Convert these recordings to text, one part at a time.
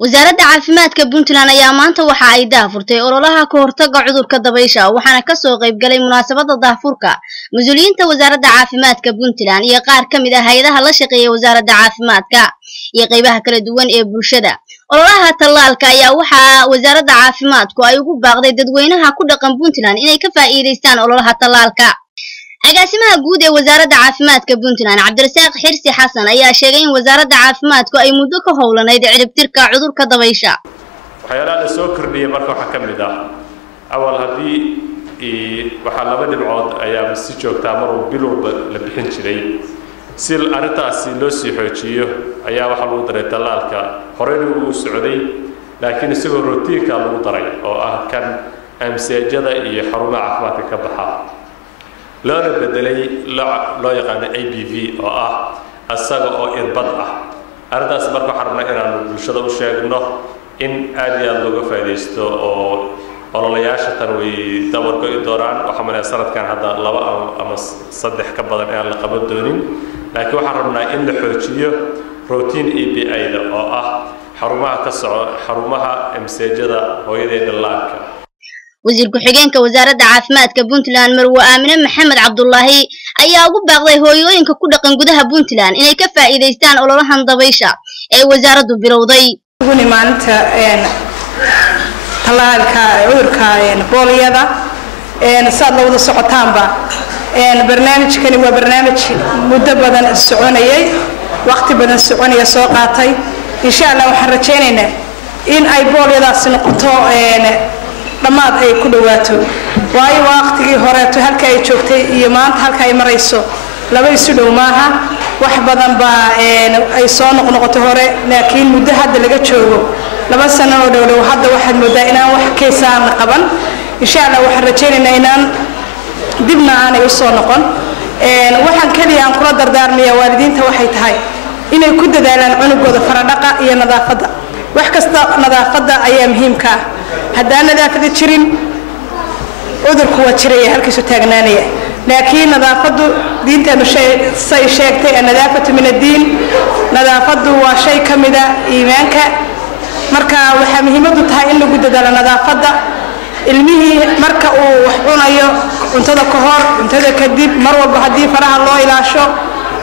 wasaaradda caafimaadka Puntland ayaa maanta waxa ay daafurtay ololaha ka hortagga cudurka dabaysha waxaana ka soo qayb galay munaasabadda daafurka mas'uuliyiinta wasaaradda caafimaadka Puntland iyo qaar ka mid ah hay'adaha la shaqeeya wasaaradda caafimaadka iyo qaybaha kala duwan ee bulshada. ololaha tallaalka ayaa waxa wasaaradda caafimaadku ay ugu baaqday dadweynaha ku dhaqan Puntland inay ka faa'iideystaan ololaha tallaalka. agaasimaha guud ee wasaaradda caafimaadka Puntland Cabdirasaaq Xirsi Xasan ayaa sheegay in wasaaradda caafimaadku ay muddo ka howlaneyd ciribtirka cudurka dabaysha. waxyaalaha soo kordhiyay marka waxa kamid ah awal hadii waxa laba dhibcood ayaa si joogta mar uu bilowba la bixin jiray si arintaasi loo sii xoojiyo ayaa waxa lagu daray tallaalka horeyna uu socday laakiin isagoo rootiinka lagu daray oo ah kan MCJ-da iyo xarumaha caafimaadka ka baxa loo bedelay loo yaqaan ABV oo ah asaga oo irbad ah arrintaas marka xarna inaan bulshada u sheegno in aad iyo aad looga faa'iideysto oo ololayaasha tan way dabarka ay dooraan waxa ma sanadkan hadda 2 ama 3 ka badan ee la qaban doonin laakiin waxa rabnaa in la xoojiyo protein API-da oo ah xarumaha MCJ-da hooyada dhallaanka. wasiir ku-xigeenka wasaaradda caafimaadka Puntland Marwo Aamine Maxamed Cabdullaahi ayaa ugu baaqday hooyooyinka ku dhaqan gudaha Puntland inay ka faa'iideystaan ololahan dabaysha ee wasaaraddu bilowday. maanta tallaalka cudurka booliyada saad la wada socotaanba barnaamijkani waa barnaamij muddo badan soconayay waqti badan soconaya soo qaatay insha Allah waxaan rajaynaynaa in ay booliyadaasi noqoto dhamaad ay ku dhawaato waayo waqtigii hore halka ay joogtay iyo maanta halka ay marayso laba isu dhow maaha wax badan ba ay soo noqnoqoto hore laakiin muddo hadda laga joogo 2 sano oo dhow hadda waxaad moodaa inaan wax keesaan qaban insha Allah waxaan rajaynaynaa inaan dibna aanay u soo noqon waxaan kaliya aan kula dardaarmiyaa waalidiinta waxay tahay inay ku dadaalaan cunugooda faradhaqa iyo nadaafadda wax kasta nadaafadda ayaa muhiimka ah haddaan nadaafada jirin cudurku waa jiray halkiisu taagnaanaya laakiin nadaafaddu diinteenu say sheegtay nadaafatu min ad-diin nadaafaddu waa shay kamida iimaanka marka waxa muhiimadu tahay in lagu dadaalo nadaafadda ilmihii marka uu wax cunayo cuntada ka hor cuntada kadib mar walba hadii faraha loo ilaasho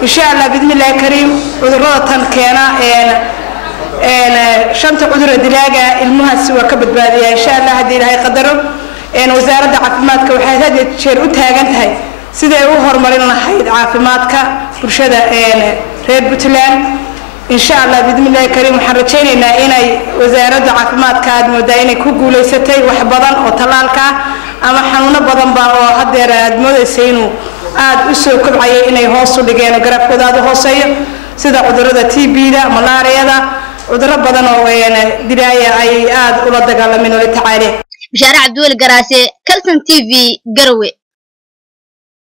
insha Allah bidmillaah kariim cudurrada tan keena shanta cudur dilaaga ilmahaasi waa ka badbaadiyaa insha Allah hadii Ilaahay qadaro wasaaradda caafimaadka waxay had jeer u taagan tahay sidii ay u horumarin lahayd caafimaadka bulshada reer Puntland insha Allah bidmillaah kariim waxaan rajaynaynaa inay wasaaradda caafimaadka aad moodaa inay ku guuleysatay wax badan oo tallaalka ama xanuuno badan ba oo hadeer aad moodaysay inuu aad u soo kobcayay inay hoos u dhigeen garafkooda aad hooseeyo sida cudurrada TB-da malaariyada cudurro badan oo dilaaya ay aad ula dagaalameen oo la tacaalay. Bishaara Cabduul Garaase, Kalsan TV, Garowe.